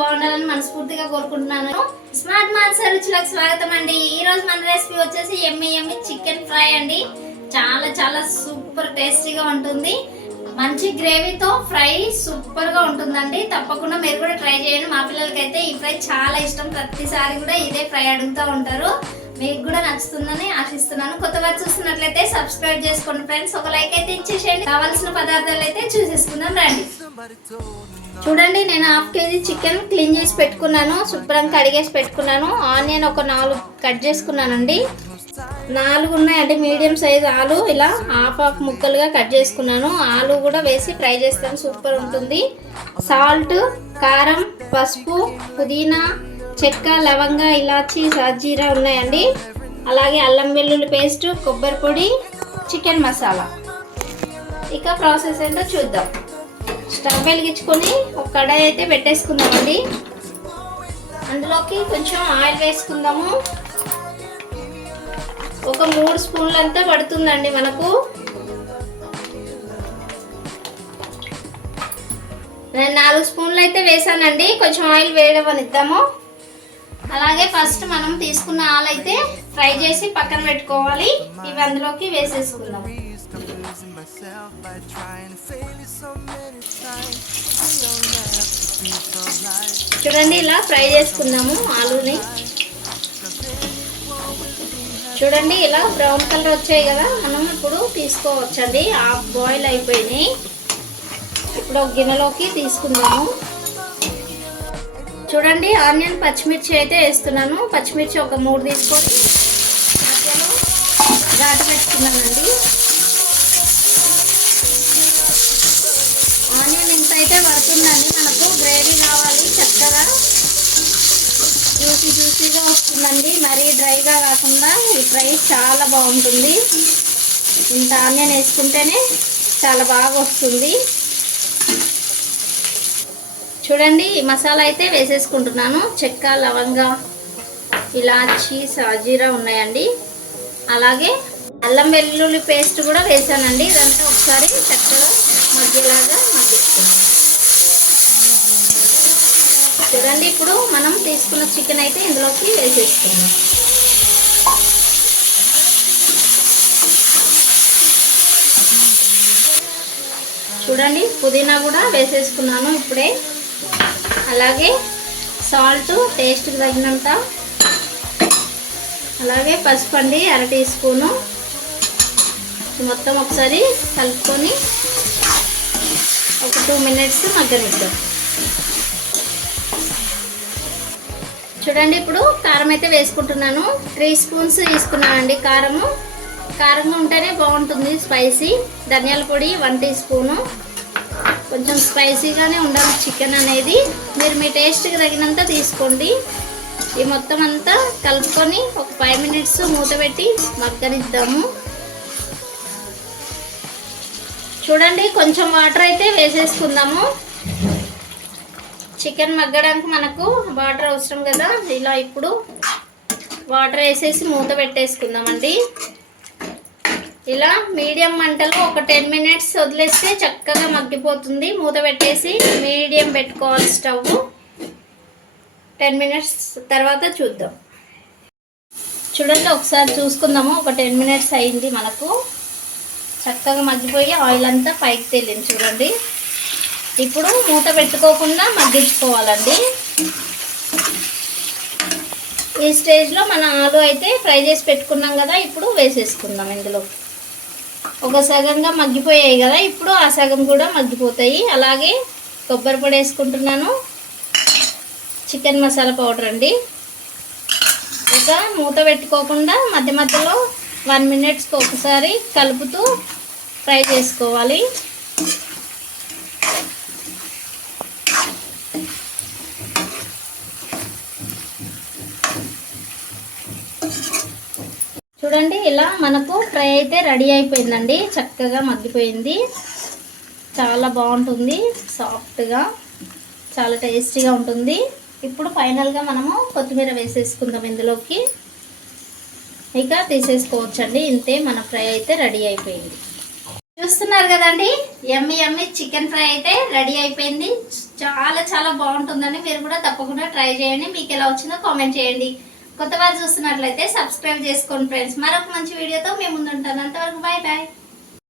బాగుండాలని మనస్ఫూర్తిగా కోరుకుంటున్నాను. స్మార్ట్ మాన్సా రుచులకు స్వాగతం అండి. ఈ రోజు మన రెసిపీ వచ్చేసి యమ్మీ చికెన్ ఫ్రై అండి. చాలా చాలా సూపర్ టేస్టీగా ఉంటుంది. మంచి గ్రేవీతో ఫ్రై సూపర్ గా ఉంటుందండి. తప్పకుండా మీరు కూడా ట్రై చేయండి. మా పిల్లలకైతే ఈ ఫ్రై చాలా ఇష్టం. ప్రతిసారి కూడా ఇదే ఫ్రై అడుగుతూ ఉంటారు. మీకు కూడా నచ్చుతుందని ఆశిస్తున్నాను. కొత్తగా చూస్తున్నట్లయితే సబ్స్క్రైబ్ చేసుకోండి ఫ్రెండ్స్. ఒక లైక్ అయితే ఇచ్చేసేయండి. కావాల్సిన పదార్థాలు అయితే చూసేసుకుందాం రండి. చూడండి, నేను 1/2 kg చికెన్ క్లీన్ చేసి పెట్టుకున్నాను. శుభ్రంగా కడిగేసి పెట్టుకున్నాను. ఆనియన్ ఒక 4 కట్ చేసుకున్నానండి. 4 ఉన్నాయండి మీడియం సైజ్ ఆలు. ఇలా హాఫ్ ముక్కలుగా కట్ చేసుకున్నాను. ఆలు కూడా వేసి ఫ్రై చేస్తాను, సూపర్ ఉంటుంది. సాల్ట్, కారం, పసుపు, పుదీనా, చెక్క, లవంగ, ఇలాచి, సాజీరా ఉన్నాయండి. అలాగే అల్లం వెల్లుల్లి పేస్ట్, కొబ్బరి పొడి, చికెన్ మసాలా. ఇక ప్రాసెస్ ఏంటో చూద్దాం. స్టవ్ వెలిగించుకొని ఒక కడాయి అయితే పెట్టేసుకుందామండి. అందులోకి కొంచెం ఆయిల్ వేసుకుందాము. ఒక 3 స్పూన్లు అంతా పడుతుందండి మనకు. నేను 4 స్పూన్లు అయితే వేసానండి. కొంచెం ఆయిల్ వేయనిద్దాము. అలాగే ఫస్ట్ మనం తీసుకున్న ఆలు అయితే ఫ్రై చేసి పక్కన పెట్టుకోవాలి. ఇవి అందులోకి వేసేసుకుందాం. చూడండి, ఇలా ఫ్రై చేసుకుందాము ఆలుని. చూడండి, ఇలా బ్రౌన్ కలర్ వచ్చాయి కదా, మనం ఇప్పుడు తీసుకోవచ్చండి. హాఫ్ బాయిల్ అయిపోయినాయి. ఇప్పుడు ఒక గిన్నెలోకి తీసుకుందాము. చూడండి, ఆనియన్, పచ్చిమిర్చి అయితే వేస్తున్నాను. పచ్చిమిర్చి ఒక 3 తీసుకొని మధ్యలో ఘాటు పెట్టుకున్నానండి. ఆనియన్ ఇంత అయితే పడుతుందండి. మనకు గ్రేవీ కావాలి, చక్కగా జ్యూసీగా వస్తుందండి. మరీ డ్రైగా కాకుండా ఈ ఫ్రై చాలా బాగుంటుంది. ఇంత ఆనియన్ వేసుకుంటేనే చాలా బాగా వస్తుంది. చూడండి, మసాలా అయితే వేసేసుకుంటున్నాను. చెక్క, లవంగ, ఇలాచి, సాజీరా ఉన్నాయండి. అలాగే అల్లం వెల్లుల్లి పేస్ట్ కూడా వేసానండి. ఇదంతా ఒకసారి చక్కగా మగ్గేలాగా మగ్గిస్తున్నాను. చూడండి, ఇప్పుడు మనం తీసుకున్న చికెన్ అయితే ఇందులోకి వేసేసుకున్నాం. చూడండి, పుదీనా కూడా వేసేసుకున్నాను ఇప్పుడే. అలాగే సాల్ట్ టేస్ట్కి తగినంత, అలాగే పసుపు అండి 1/2 టీ స్పూను. మొత్తం ఒకసారి కలుపుకొని ఒక 2 మినిట్స్ మగ్గనిద్దాం. చూడండి, ఇప్పుడు కారం అయితే వేసుకుంటున్నాను. 3 స్పూన్స్ తీసుకున్నానండి కారము. కారంగా ఉంటేనే బాగుంటుంది, స్పైసీ. ధనియాల పొడి 1 టీ స్పూను. కొంచెం స్పైసీగానే ఉండాలి చికెన్ అనేది. మీరు మీ టేస్ట్కి తగినంత తీసుకోండి. ఈ మొత్తం అంతా కలుపుకొని ఒక 5 మినిట్స్ మూత పెట్టి మగ్గనిద్దాము. చూడండి, కొంచెం వాటర్ అయితే వేసేసుకుందాము. చికెన్ మగ్గడానికి మనకు వాటర్ అవసరం కదా. ఇలా ఇప్పుడు వాటర్ వేసేసి మూత పెట్టేసుకుందామండి. ఇలా మీడియం మంటలో ఒక 10 మినిట్స్ వదిలేస్తే చక్కగా మగ్గిపోతుంది. మూత పెట్టేసి మీడియం పెట్టుకోవాలి స్టవ్. 10 మినిట్స్ తర్వాత చూద్దాం. చూడండి, ఒకసారి చూసుకుందాము. ఒక 10 మినిట్స్ అయింది. మనకు చక్కగా మగ్గిపోయి ఆయిల్ అంతా పైకి తేలింది. చూడండి, ఇప్పుడు మూత పెట్టుకోకుండా మగ్గించుకోవాలండి. ఈ స్టేజ్లో మన ఆలు అయితే ఫ్రై చేసి పెట్టుకున్నాం కదా, ఇప్పుడు వేసేసుకుందాం ఇందులో. ఒక సగంగా మగ్గిపోయాయి కదా, ఇప్పుడు ఆ సగం కూడా మగ్గిపోతాయి. అలాగే కొబ్బరి పొడి వేసుకుంటున్నాను. చికెన్ మసాలా పౌడర్ అండి. ఇక మూత పెట్టుకోకుండా మధ్య మధ్యలో 1 మినిట్స్కి ఒకసారి కలుపుతూ ఫ్రై చేసుకోవాలి. చూడండి, ఇలా మనకు ఫ్రై అయితే రెడీ అయిపోయిందండి. చక్కగా మగ్గిపోయింది. చాలా బాగుంటుంది, సాఫ్ట్గా, చాలా టేస్టీగా ఉంటుంది. ఇప్పుడు ఫైనల్గా మనము కొత్తిమీర వేసేసుకుందాం ఇందులోకి. ఇక తీసేసుకోవచ్చండి. ఇంతే, మన ఫ్రై అయితే రెడీ అయిపోయింది. చూస్తున్నారు కదండి, యమ్మీ చికెన్ ఫ్రై అయితే రెడీ అయిపోయింది. చాలా చాలా బాగుంటుందని మీరు కూడా తప్పకుండా ట్రై చేయండి. మీకు ఎలా వచ్చిందో కామెంట్ చేయండి. కొత్త వారు చూస్తున్నట్లయితే సబ్స్క్రైబ్ చేసుకోండి ఫ్రెండ్స్. మరొక మంచి వీడియోతో మేము ముందుంటాను. అంతవరకు బాయ్ బాయ్.